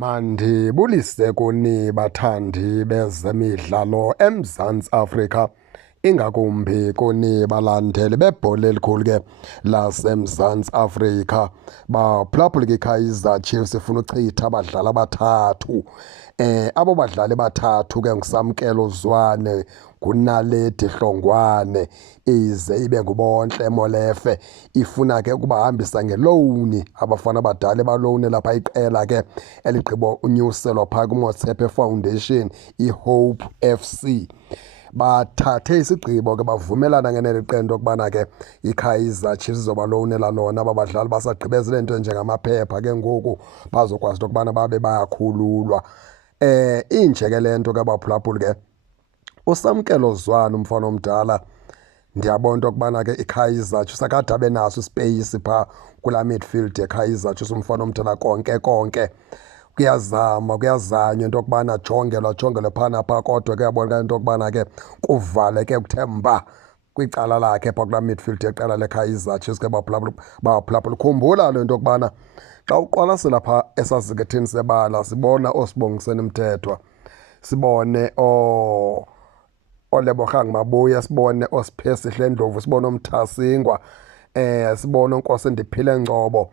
Mandibulise kuni bathandi bezemidlalo eMzantsi Afrika, ingakumbi kuni balandeli bebhola elikhulu ke laseMzantsi Afrika. Baphulaphula ke iKaizer Chiefs ifuna uchitha abadlali abathathu. Abo badlali bathathu ke nguSamkelo Zwane, nguNaledi Hlongwane, ize ibe nguBontle Molefe. Ifuna ke ukubahambisa ngelowuni abafana abadala balowuni lapha iqela ke eligqibo unyuselwa phaa kuMotsepe Foundation, iHope FC. Bathathe isigqibo ke bavumelana ngeneli qento okubana ke iKaizer Chiefs izoba lowunela lona aba badlali basagqibezile into njengamaphepha ke ngoku bazokwazi into okubana babe bayakhululwa. Inje ke le nto ke baphulaphuli ke uSamkelo Zwane umfana omdala, ndiyabona into okubana ke iKaizer Chiefs akade abe naso ispace phaa kulaa midfield yeKaizer Chiefs umfana omdala konke kuyazanywa into okubana jongelwe phaa naphaa, kodwa kuyabonakala into okubana ke kuvale ke kuthe mba kwicala lakhe phaa kulaa midfield yeqela leKaizer Chiefs ke baphulaphula. Khumbula le nto okubana xa uqwalasela phaa esazikethini sebala sibona oSibongiseni Mthethwa, sibone oLebogang Mabuya, sibone oSiphiwe Sihle Ndlovu, sibone uMthasingwa, sibone uNkosi Ndiphile Ngcobo.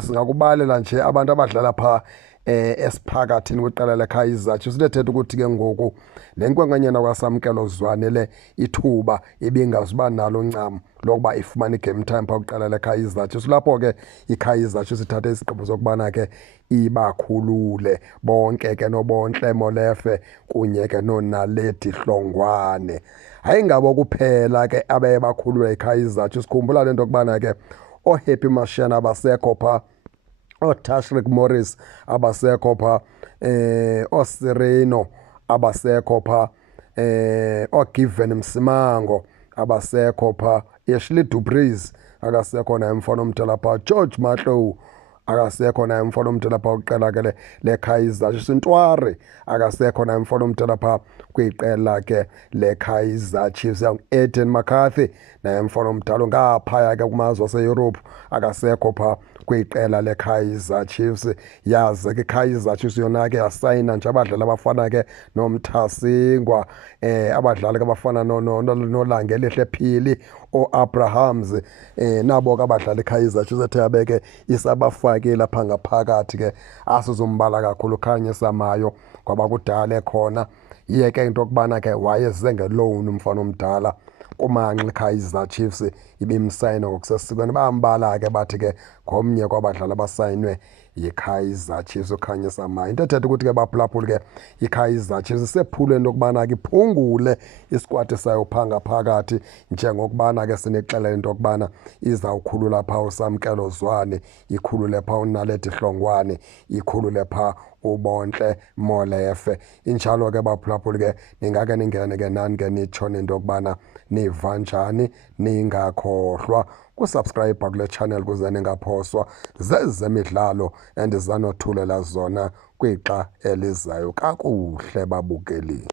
Singakubalela nje abantu abadlala phaa esiphakathini kwiqela leKaizer Chiefs. Lethetha ukuthi ke ngoku le nkwenkwenyana kwaSamkelo Zwane le ithuba ibingazuba nalo ncam lokuba ifumane igame time phaa kwiqela leKaizer Chiefs. Lapho ke iKaizer Chiefs ithathe isigqibo sokubana ke ibakhulule bonke ke noBontle Molefe kunye ke noNaledi Hlongwane. Hayi ngabo kuphela ke abaye bakhulule iKaizer Chiefs. Khumbula le nto okubana ke oHappy Mashana abasekho phaa, oTashrick Morris abasekho phaa, oSireno abasekho phaa, oGiven Msimango abasekho phaa, Ashley Dupreez akasekho naye umfana omdala phaa, George Mahlow akasekho naye umfana omdala phaa kwiqela ke leKaizer Chiefs, Ntwari akasekho naye umfana omdala phaa kwiqela ke leKaizer Chiefs, Eden McCarthy naye umfana omdala ngaphaya ke kumazwe aseYurophu akasekho phaa kwiqela leKaizer Chiefs. Yaze ke iKaizer Chiefs yona ke yasayina nje abadlali abafana ke noMthasingwa, abadlali ke abafana noLangelihle Phili, oAbrahams, nabo ke abadlali iKaizer Chiefs ethe yabe ke isabafakile apha ngaphakathi ke asizumbala kakhulu uKhanyisa Mayo ngoba kudala ekhona. Yiye ke into okubana ke wayeze ngelowuni umfana omdala kumanxa iKaizer Chiefs ibimsayina ngokusesikweni. Bambala ke bathi ke ngomnye kwabadlali abasayinwe yiKaizer Chiefs uKhanyisa Mayo. Into ethetha ukuthi ke baphulaphuli ke iKaizer Chiefs isephule into okubana ke iphungule isikwati sayo phaa ngaphakathi, njengokubana ke sinexela into okubana izawukhulula phaa uSamkelo Zwane, ikhulule phaa uNaledi Hlongwane, ikhulule phaa uBontle Molefe. Injalo ke baphulaphuli ke ningake ningene ke nani ke nitshone into okubana niva njani. Ningakhohlwa kusubscribe kule channel kuze ningaphoswa zezemidlalo endizanothulela zona kwixa elizayo kakuhle babukeli.